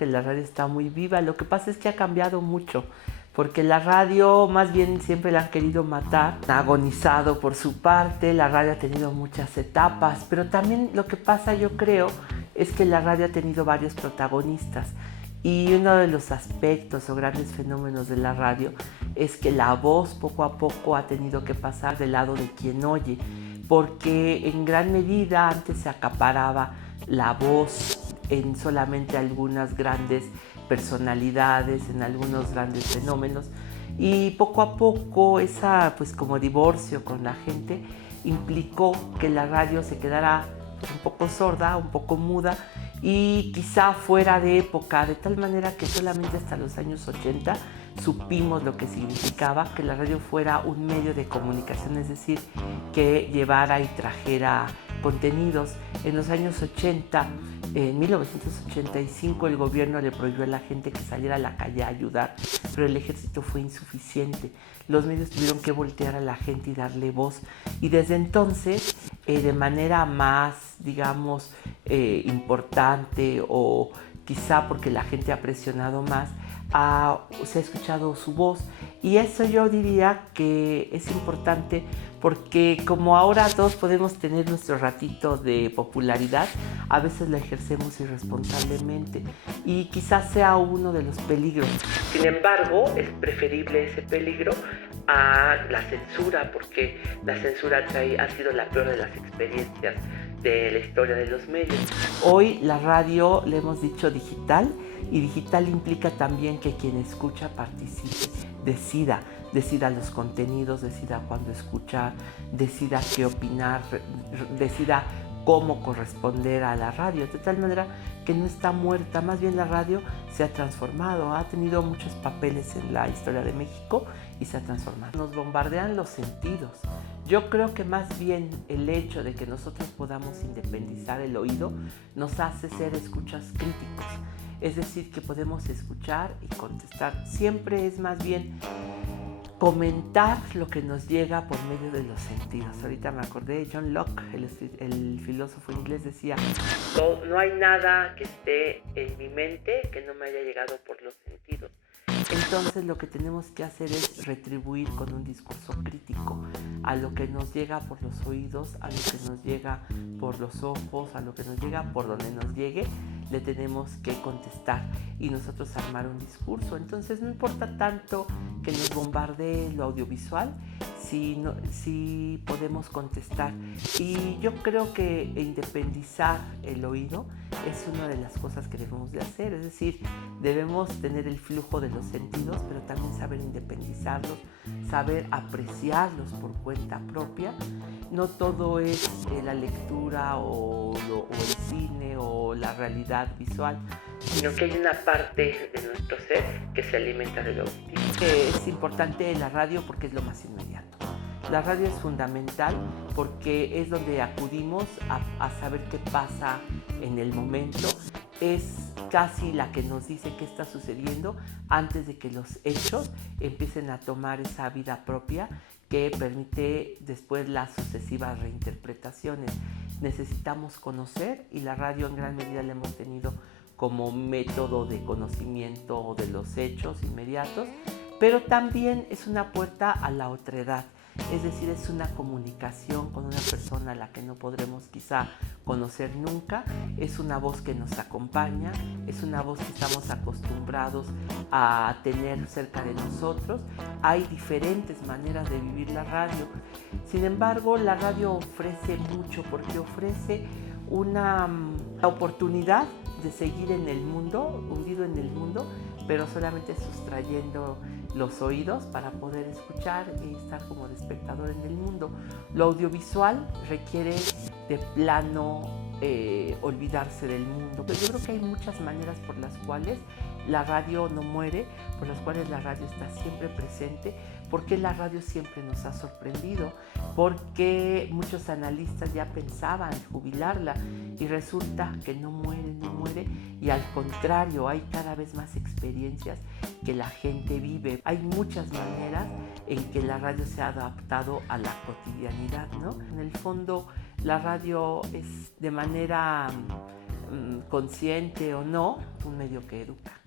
que la radio está muy viva. Lo que pasa es que ha cambiado mucho, porque la radio más bien siempre la han querido matar, ha agonizado por su parte, la radio ha tenido muchas etapas, pero también lo que pasa, yo creo, es que la radio ha tenido varios protagonistas. Y uno de los aspectos o grandes fenómenos de la radio es que la voz poco a poco ha tenido que pasar del lado de quien oye, porque en gran medida antes se acaparaba la voz en solamente algunas grandes personalidades, en algunos grandes fenómenos, y poco a poco esa pues como divorcio con la gente implicó que la radio se quedara un poco sorda, un poco muda y quizá fuera de época, de tal manera que solamente hasta los años 80 supimos lo que significaba que la radio fuera un medio de comunicación, es decir, que llevara y trajera contenidos. En los años 80, en 1985, el gobierno le prohibió a la gente que saliera a la calle a ayudar, pero el ejército fue insuficiente. Los medios tuvieron que voltear a la gente y darle voz. Y desde entonces, de manera más, digamos, importante o quizá porque la gente ha presionado más, se ha escuchado su voz. Y eso yo diría que es importante porque como ahora todos podemos tener nuestro ratito de popularidad, a veces lo ejercemos irresponsablemente y quizás sea uno de los peligros. Sin embargo, es preferible ese peligro a la censura, porque la censura ha sido la peor de las experiencias de la historia de los medios. Hoy la radio, le hemos dicho digital, y digital implica también que quien escucha participe, decida los contenidos, decida cuándo escuchar, decida qué opinar, decida cómo corresponder a la radio, de tal manera que no está muerta, más bien la radio se ha transformado, ha tenido muchos papeles en la historia de México y se ha transformado. Nos bombardean los sentidos. Yo creo que más bien el hecho de que nosotros podamos independizar el oído nos hace ser escuchas críticos, es decir, que podemos escuchar y contestar. Siempre es más bien comentar lo que nos llega por medio de los sentidos. Ahorita me acordé de John Locke, el filósofo inglés, decía: no hay nada que esté en mi mente que no me haya llegado por los sentidos. Entonces lo que tenemos que hacer es retribuir con un discurso crítico a lo que nos llega por los oídos, a lo que nos llega por los ojos, a lo que nos llega por donde nos llegue, le tenemos que contestar y nosotros armar un discurso. Entonces no importa tanto que nos bombardee lo audiovisual, si podemos contestar. Y yo creo que independizar el oído es una de las cosas que debemos de hacer, es decir, debemos tener el flujo de los sentidos, pero también saber independizarlos, saber apreciarlos por cuenta propia. No todo es la lectura o el cine o la realidad visual, sino que hay una parte de nuestro ser que se alimenta del auditivo. Es importante la radio porque es lo más inmediato. La radio es fundamental porque es donde acudimos a saber qué pasa en el momento. Es casi la que nos dice qué está sucediendo antes de que los hechos empiecen a tomar esa vida propia que permite después las sucesivas reinterpretaciones. Necesitamos conocer y la radio en gran medida la hemos tenido como método de conocimiento de los hechos inmediatos, pero también es una puerta a la otredad. Es decir, es una comunicación con una persona a la que no podremos quizá conocer nunca, es una voz que nos acompaña, es una voz que estamos acostumbrados a tener cerca de nosotros. Hay diferentes maneras de vivir la radio. Sin embargo, la radio ofrece mucho porque ofrece una oportunidad de seguir en el mundo, hundido en el mundo, pero solamente sustrayendo los oídos para poder escuchar y estar como de espectador en el mundo. Lo audiovisual requiere de plano olvidarse del mundo. Pero yo creo que hay muchas maneras por las cuales la radio no muere, por las cuales la radio está siempre presente, porque la radio siempre nos ha sorprendido, porque muchos analistas ya pensaban jubilarla y resulta que no muere y al contrario hay cada vez más experiencias que la gente vive. Hay muchas maneras en que la radio se ha adaptado a la cotidianidad, ¿no? En el fondo la radio es de manera consciente o no, un medio que educa.